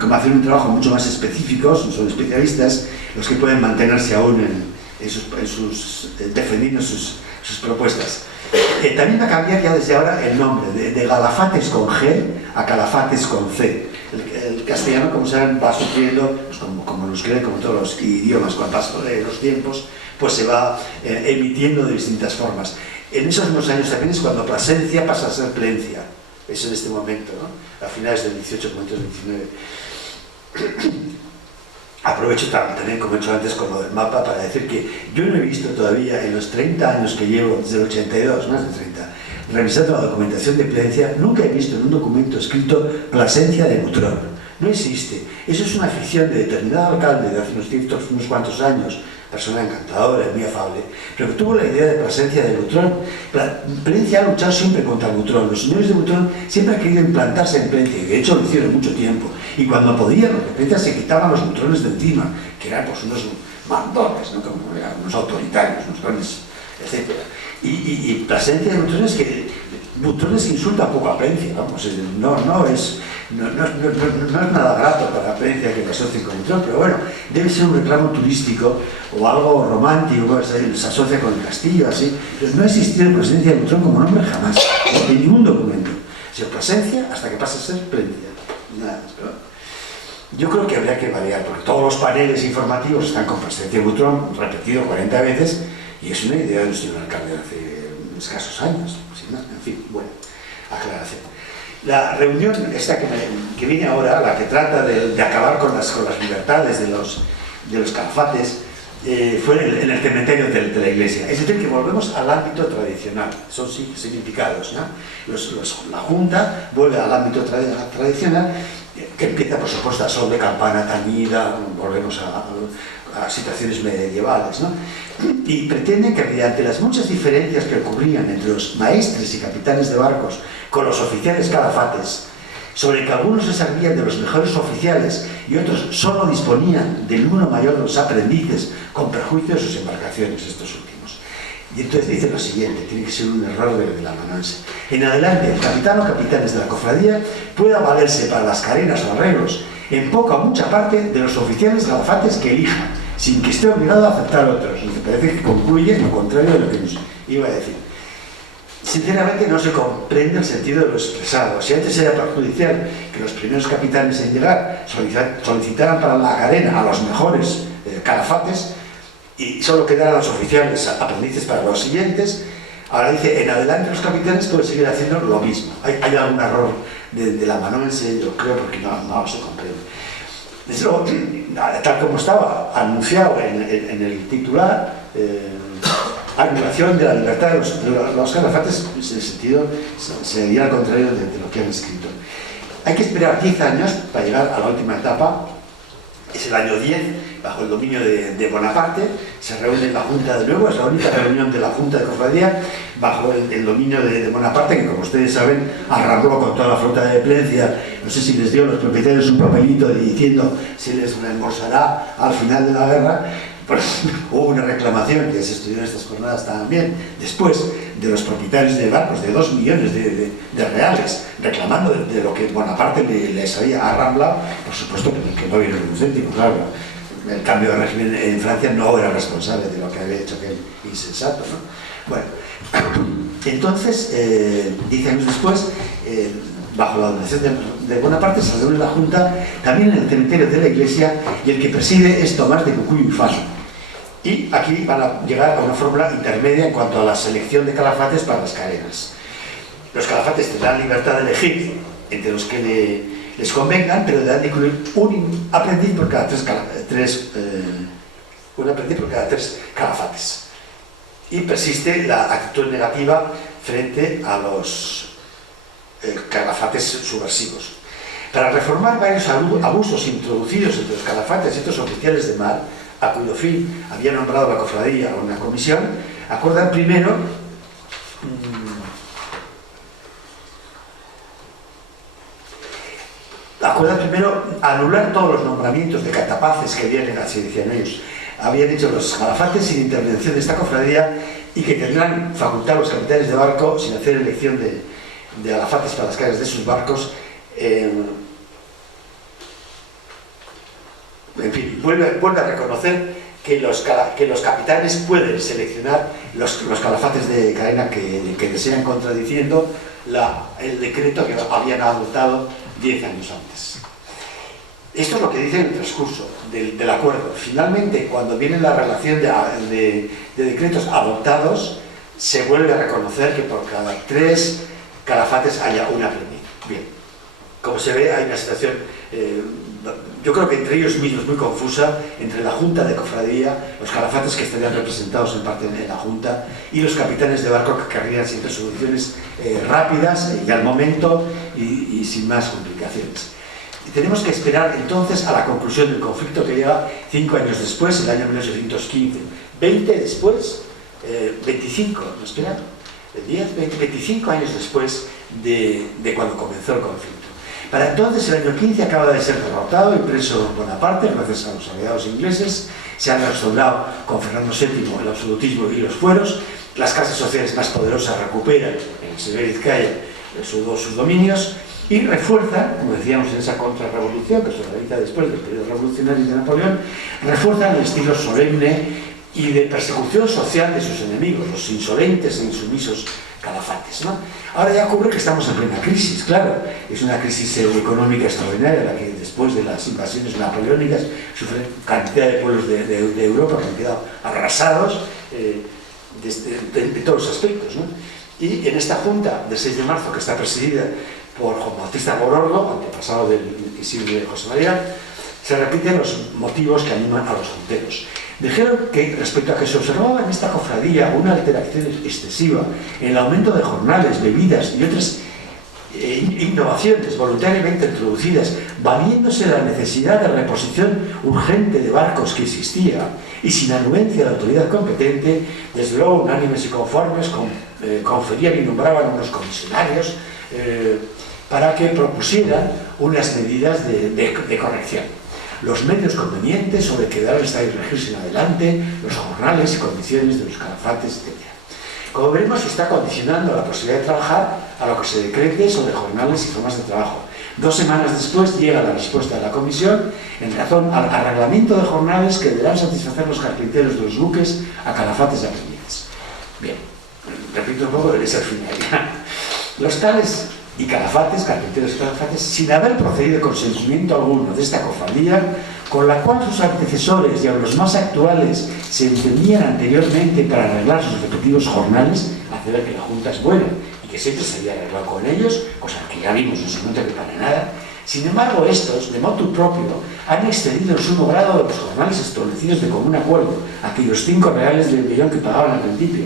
como hacen un trabajo mucho más específico, son especialistas, los que pueden mantenerse aún defendiendo sus propuestas. También va a cambiar ya desde ahora el nombre, de Galafates con G a Calafates con C. El castellano, como saben, va sufriendo, pues como nos creen, como todos los idiomas, con el paso de los tiempos, pues se va emitiendo de distintas formas. En esos mismos años también es cuando Plasencia pasa a ser Plencia. Eso en este momento, ¿no? A finales del 18, momentos del 19. Aprovecho también, como he hecho antes, con lo del mapa para decir que yo no he visto todavía, en los 30 años que llevo, desde el 82, más de 30, revisando la documentación de Plencia, nunca he visto en un documento escrito Plasencia de Butrón. No existe. Eso es una ficción de determinado alcalde de hace unos cuantos años, persona encantadora, muy afable, pero que tuvo la idea de Plasencia de Butrón. Plencia ha luchado siempre contra Butrón. Los señores de Butrón siempre han querido implantarse en Plencia, y de hecho lo hicieron mucho tiempo. Y cuando podían, los de Plencia se quitaban los Butrones de encima, que eran pues unos mandones, ¿no? Como unos autoritarios, unos grandes, etc. Y Plasencia de Butrón es que Butrones insulta un poco a Plencia, vamos, no es nada grato para Plencia que lo asocien con Butrón, pero bueno, debe ser un reclamo turístico o algo romántico, se asocia con el castillo, así. Pero no ha existido Plasencia de Butrón como nombre jamás, en ningún documento. Ha sido Plasencia hasta que pasa a ser Plencia. Nada más, pero yo creo que habría que variar, porque todos los paneles informativos están con Plasencia de Butrón, repetido 40 veces, y es una idea del señor alcalde de hace escasos años, sin más. En fin, bueno, aclaración. La reunión esta que viene ahora, la que trata de acabar con las libertades de los calafates, fue en el cementerio de la iglesia. Es decir, que volvemos al ámbito tradicional, son significados, ¿no? La Junta vuelve al ámbito tradicional, que empieza, por supuesto, a sol de campana tañida, volvemos a situaciones medievales, ¿no? Y pretende que mediante las muchas diferencias que ocurrían entre los maestres y capitanes de barcos con los oficiales calafates, sobre que algunos se servían de los mejores oficiales y otros solo disponían del número mayor de los aprendices, con perjuicio de sus embarcaciones, estos últimos. Y entonces dice lo siguiente, tiene que ser un error de la amanuense. En adelante, el capitán o capitanes de la cofradía pueda valerse para las carenas o arreglos, en poca o mucha parte, de los oficiales calafates que elijan, sin que esté obligado a aceptar otros. Me parece que concluye lo contrario de lo que nos iba a decir. Sinceramente no se comprende el sentido de lo expresado. Si antes era perjudicial que los primeros capitanes en llegar solicitaran para la carena a los mejores calafates y solo quedaran los oficiales aprendices para los siguientes, ahora dice, en adelante los capitanes pueden seguir haciendo lo mismo. Hay algún error de la amanuense, yo creo, porque no se comprende. Desde luego, tal como estaba anunciado en el titular, anulación de la libertad de los calafates, en ese sentido sería al contrario de lo que han escrito. Hay que esperar 10 años para llegar a la última etapa. Es el año 10, bajo el dominio de Bonaparte, se reúne la Junta de nuevo, es la única reunión de la Junta de Cofradía, bajo el dominio de Bonaparte, que como ustedes saben, arrancó con toda la flota de Plencia. No sé si les dio a los propietarios un papelito diciendo si les reembolsará al final de la guerra. Pues, hubo una reclamación que se estudió en estas jornadas también, después de los propietarios de barcos, de 2 millones de reales, reclamando de lo que Bonaparte les había arramblado. Por supuesto que no vieron un céntimo, claro. El cambio de régimen en Francia no era responsable de lo que había hecho aquel insensato, ¿no? Bueno, entonces, 10 años después, bajo la dominación de Bonaparte, se reúne la Junta también en el cementerio de la iglesia, y el que preside es Tomás de Cucuyo y Fano. Y aquí van a llegar a una fórmula intermedia en cuanto a la selección de calafates para las carenas. Los calafates tendrán libertad de elegir entre los que les convengan, pero deberán incluir un aprendiz por cada tres calafates. Y persiste la actitud negativa frente a los calafates subversivos. Para reformar varios abusos introducidos entre los calafates y otros oficiales de mar, a cuyo fin había nombrado la cofradía una comisión, acuerdan primero anular todos los nombramientos de catapaces que habían, así decían ellos, habían hecho los calafates sin intervención de esta cofradía, y que tendrán facultad los capitanes de barco, sin hacer elección de alafates para las carenas de sus barcos. En fin, vuelve a reconocer que los capitanes pueden seleccionar los calafates de cadena que desean, contradiciendo el decreto que habían adoptado 10 años antes. Esto es lo que dice el transcurso del acuerdo. Finalmente, cuando viene la relación de decretos adoptados, se vuelve a reconocer que por cada 3 calafates haya una permit. Bien, como se ve, hay una situación, yo creo que entre ellos mismos muy confusa, entre la Junta de Cofradía, los calafates que estarían representados en parte en la Junta, y los capitanes de barco que querrían siempre soluciones rápidas y al momento y sin más complicaciones. Y tenemos que esperar entonces a la conclusión del conflicto, que llega 5 años después, el año 1815. 20 después, 25, ¿no esperan? 10, 20, 25 años después de cuando comenzó el conflicto. Para entonces, el año 15 acaba de ser derrotado y preso Bonaparte, gracias a los aliados ingleses. Se han restaurado con Fernando VII el absolutismo y los fueros. Las clases sociales más poderosas recuperan en Sevilla y Vizcaya sus dominios y refuerzan, como decíamos en esa contrarrevolución que se realiza después del periodo revolucionario de Napoleón, refuerzan el estilo solemne y de persecución social de sus enemigos, los insolentes e insumisos calafates, ¿no? Ahora ya ocurre que estamos en plena crisis, claro, es una crisis económica extraordinaria, la que después de las invasiones napoleónicas sufren cantidad de pueblos de Europa que han quedado arrasados de todos los aspectos, ¿no? Y en esta junta del 6 de marzo, que está presidida por Juan Bautista Gorordo, antepasado del Isidro de José María, se repiten los motivos que animan a los junteros. Dijeron que respecto a que se observaba en esta cofradía una alteración excesiva en el aumento de jornales, bebidas y otras innovaciones voluntariamente introducidas, valiéndose de la necesidad de reposición urgente de barcos que existía y sin anuencia de la autoridad competente, desde luego unánimes y conformes, conferían y nombraban unos comisionarios para que propusieran unas medidas de corrección. Los medios convenientes sobre que deberán estar y regirse en adelante, los jornales y condiciones de los calafates, etc. Como veremos, se está condicionando la posibilidad de trabajar a lo que se decrete sobre jornales y formas de trabajo. 2 semanas después llega la respuesta de la comisión en razón al arreglamiento de jornales que deberán satisfacer los carpinteros de los buques a calafates y aprendices. Bien, repito un poco, es el final. Los tales y calafates, carpinteros y calafates, sin haber procedido con consentimiento alguno de esta cofradía, con la cual sus antecesores y aun los más actuales se entendían anteriormente para arreglar sus respectivos jornales, hace ver que la Junta es buena y que siempre se había arreglado con ellos, cosa que ya vimos, no se nota que para nada. Sin embargo, estos, de motu propio, han excedido el sumo grado de los jornales establecidos de común acuerdo, aquellos 5 reales del millón que pagaban al principio.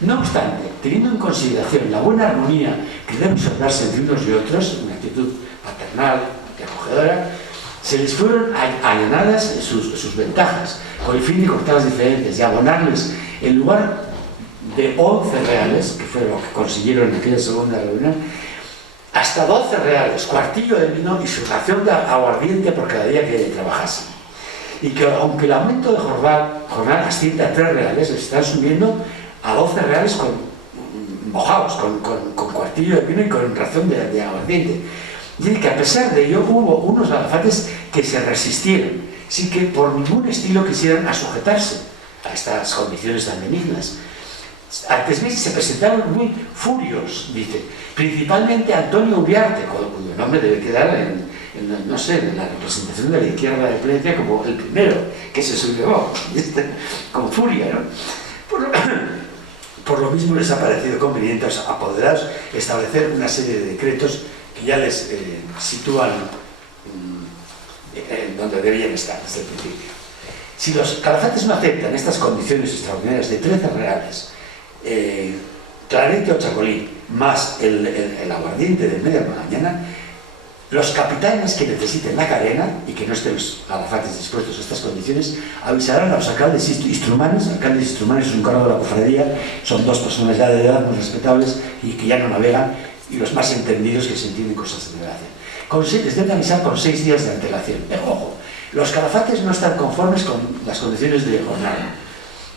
No obstante, teniendo en consideración la buena armonía que debe observarse entre unos y otros, una actitud paternal y acogedora, se les fueron allanadas sus ventajas, con el fin de cortar las diferencias y abonarles, en lugar de 11 reales, que fue lo que consiguieron en aquella segunda reunión, hasta 12 reales, cuartillo de vino y su ración de aguardiente por cada día que trabajasen. Y que aunque el aumento de jornal asciende a 3 reales, les están subiendo a 12 reales mojados, con cuartillo de vino y con ración de aguardiente. Y que a pesar de ello hubo unos calafates que se resistieron, sin que por ningún estilo quisieran sujetarse a estas condiciones tan benignas. Antes bien se presentaron muy furios, dice, principalmente Antonio Uriarte, cuyo nombre debe quedar en la representación de la izquierda de Plencia como el primero que se sublevó, con furia, ¿no? Por lo mismo les ha parecido conveniente a los apoderados establecer una serie de decretos que ya les sitúan donde debían estar desde el principio. Si los calafates no aceptan estas condiciones extraordinarias de 13 reales, clarete o chacolí, más el aguardiente de media mañana, los capitanes que necesiten la carena y que no estén los calafates dispuestos a estas condiciones avisarán a los alcaldes instrumanes. Alcaldes instrumanes es un cargo de la cofradía, son 2 personas ya de edad muy respetables y que ya no navegan, y los más entendidos que se entienden cosas de navegación. Les deben avisar con 6 días de antelación. Ojo, los calafates no están conformes con las condiciones de jornada.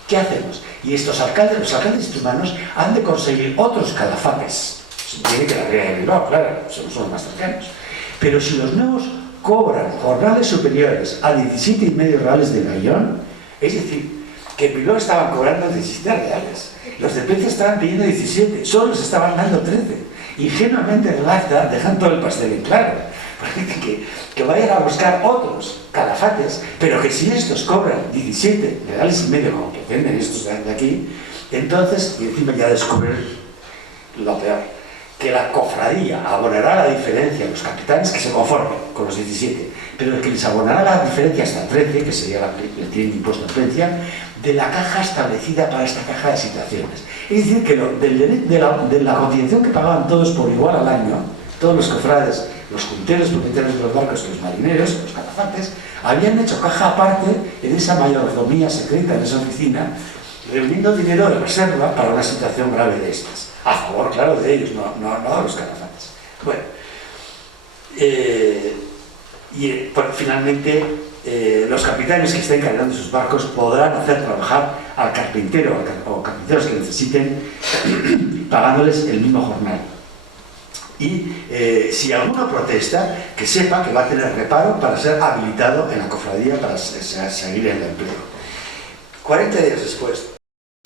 ¿Qué hacemos? Y los alcaldes instrumanos han de conseguir otros calafates. Se tiene que la Ría de Bilbao, claro, son los más cercanos. Pero si los nuevos cobran jornales superiores a 17,5 reales de gallón, Es decir, que primero estaban cobrando 17 reales, los de Plentzia estaban pidiendo 17, solo les estaban dando 13. Ingenuamente redacta, dejan todo el pastel en claro, que vayan a buscar otros calafates, pero que si estos cobran 17 reales y medio, como pretenden estos de aquí, entonces, y encima ya descubren lo peor, que la cofradía abonará la diferencia a los capitanes que se conformen con los 17, pero el que les abonará la diferencia hasta 13, que sería el tienen impuesto en Plentzia, de la caja establecida para esta caja de situaciones. Es decir, que de la cotización que pagaban todos por igual al año, todos los cofrades, los junteros, propietarios de los barcos, los marineros, los calafates, habían hecho caja aparte en esa mayordomía secreta, en esa oficina, reuniendo dinero de reserva para una situación grave de estas. A favor, claro, de ellos, no de los calafates. Bueno, finalmente, los capitanes que estén cargando sus barcos podrán hacer trabajar al carpintero o carpinteros que necesiten, pagándoles el mismo jornal. Y si alguno protesta, que sepa que va a tener reparo para ser habilitado en la cofradía para seguir en el empleo. 40 días después,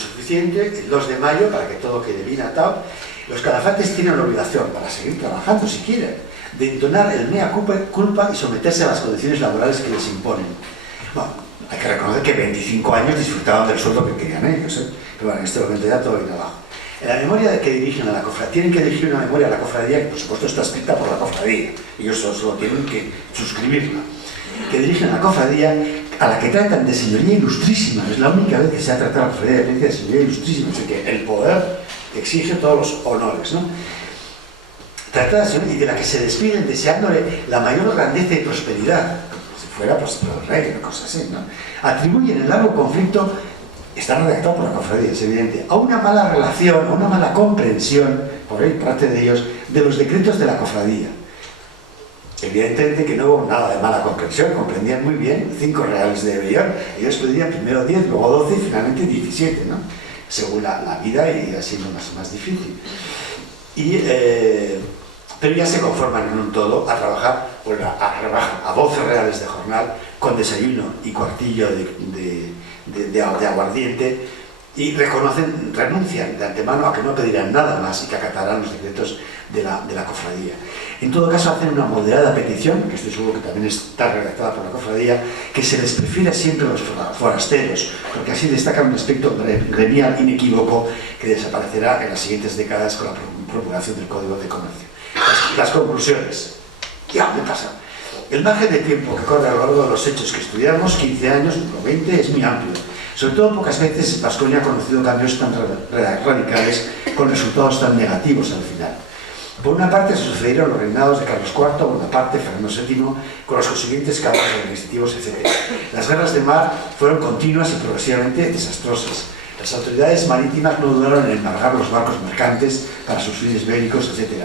suficiente, el 2 de mayo, para que todo quede bien atado, los calafates tienen la obligación, para seguir trabajando si quieren, de entonar el mea culpa y someterse a las condiciones laborales que les imponen. Bueno, hay que reconocer que 25 años disfrutaban del sueldo que querían ellos, pero bueno, en este momento ya todo viene abajo. En la memoria que dirigen a la cofradía, tienen que dirigir una memoria a la cofradía que por supuesto está escrita por la cofradía, ellos solo tienen que suscribirla, que dirigen a la cofradía, a la que tratan de señoría ilustrísima. Es la única vez que se ha tratado a la cofradía de Plentzia de señoría ilustrísima, es decir, que el poder exige todos los honores, ¿no? Tratada y de la que se despiden deseándole la mayor grandeza y prosperidad, como si fuera pues el rey, una cosa así, ¿no? Atribuyen el largo conflicto, está redactado por la cofradía, es evidente, a una mala relación, a una mala comprensión, por ahí parte de ellos, de los decretos de la cofradía. Evidentemente que no hubo nada de mala comprensión, comprendían muy bien 5 reales de Bellón, ellos pedían primero 10, luego 12 y finalmente 17, ¿no? Según la vida iba siendo más difícil. Pero ya se conforman en un todo a trabajar a 12 reales de jornal, con desayuno y cuartillo de aguardiente, y renuncian de antemano a que no pedirán nada más y que acatarán los decretos de la cofradía. En todo caso, hacen una moderada petición, que estoy seguro que también está redactada por la cofradía, que se les prefiera siempre a los forasteros, porque así destacan un aspecto gremial inequívoco que desaparecerá en las siguientes décadas con la promulgación del Código de Comercio. Las conclusiones. Ya me pasa. El margen de tiempo que corre a lo largo de los hechos que estudiamos, 15 años o 20, es muy amplio. Sobre todo, pocas veces Vasconia ha conocido cambios tan radicales con resultados tan negativos al final. Por una parte se sucedieron los reinados de Carlos IV, Bonaparte, Fernando VII, con los consiguientes cambios administrativos, etc. Las guerras de mar fueron continuas y progresivamente desastrosas. Las autoridades marítimas no dudaron en embargar los barcos mercantes para sus fines bélicos, etc.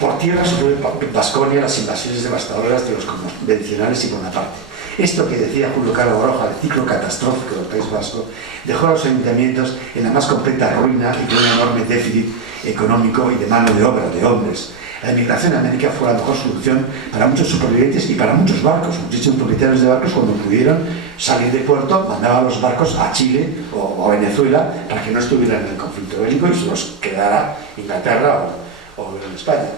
Por tierra sufrió Vasconia las invasiones devastadoras de los convencionales y Bonaparte. Esto que decía Julio Caro Baroja, el ciclo catastrófico del País Vasco, dejó a los ayuntamientos en la más completa ruina y con un enorme déficit económico y de mano de obra, de hombres. La emigración a América fue la mejor solución para muchos supervivientes y para muchos barcos. Muchísimos propietarios de barcos, cuando pudieron salir de puerto, mandaban los barcos a Chile o a Venezuela para que no estuvieran en el conflicto bélico y se los quedara Inglaterra o en España.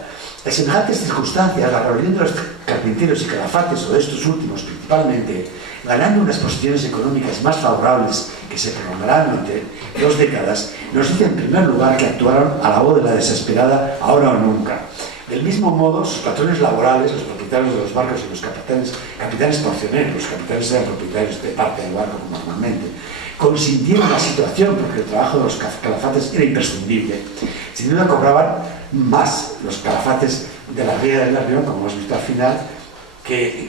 En semejantes circunstancias, la rebelión de los carpinteros y calafates, o de estos últimos principalmente, ganando unas posiciones económicas más favorables que se prolongarán durante 2 décadas, nos dice en primer lugar que actuaron a la voz de la desesperada ahora o nunca. Del mismo modo, sus patrones laborales, los propietarios de los barcos y los capitanes porcioneros, los capitanes eran propietarios de parte del barco normalmente, consintieron la situación porque el trabajo de los calafates era imprescindible. Sin duda cobraban más los calafates de la Ría del Nervión, como hemos visto al final, que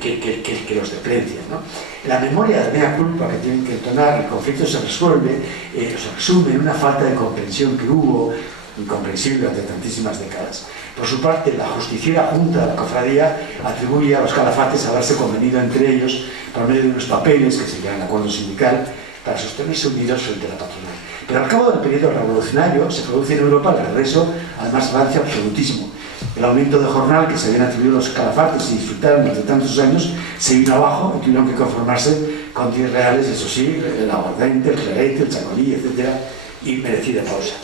los de Plentzia, ¿no? En la memoria de mea culpa que tienen que entonar, el conflicto se resume en una falta de comprensión que hubo, incomprensible durante tantísimas décadas. Por su parte, la justiciera junta de la cofradía atribuye a los calafates haberse convenido entre ellos por medio de unos papeles que se llaman acuerdo sindical para sostenerse unidos frente a la patronal. Pero al cabo del periodo revolucionario se produce en Europa el regreso al más rancio absolutismo. El aumento de jornal que se habían atribuido los calafates y disfrutaron durante tantos años se vino abajo y tuvieron que conformarse con 10 reales, eso sí, el aguardente, el clarete, el chacolí, etc. Y merecida pausa.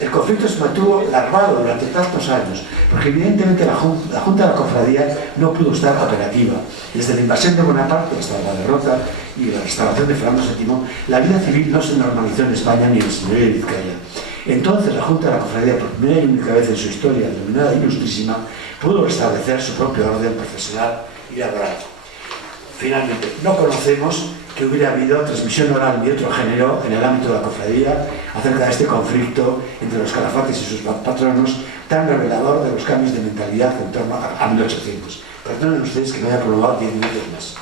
El conflicto se mantuvo larvado durante tantos años, porque evidentemente la Junta de la Cofradía no pudo estar operativa. Desde la invasión de Bonaparte hasta la derrota y la restauración de Fernando VII, la vida civil no se normalizó en España ni en el Señorío de Vizcaya. Entonces la Junta de la Cofradía, por primera y única vez en su historia, denominada Ilustrísima, pudo restablecer su propio orden profesional y laboral. Finalmente, no conocemos que hubiera habido transmisión oral de otro género en el ámbito de la cofradía acerca de este conflicto entre los calafates y sus patronos, tan revelador de los cambios de mentalidad en torno a 1800. Perdonen ustedes que me haya prolongado 10 minutos más.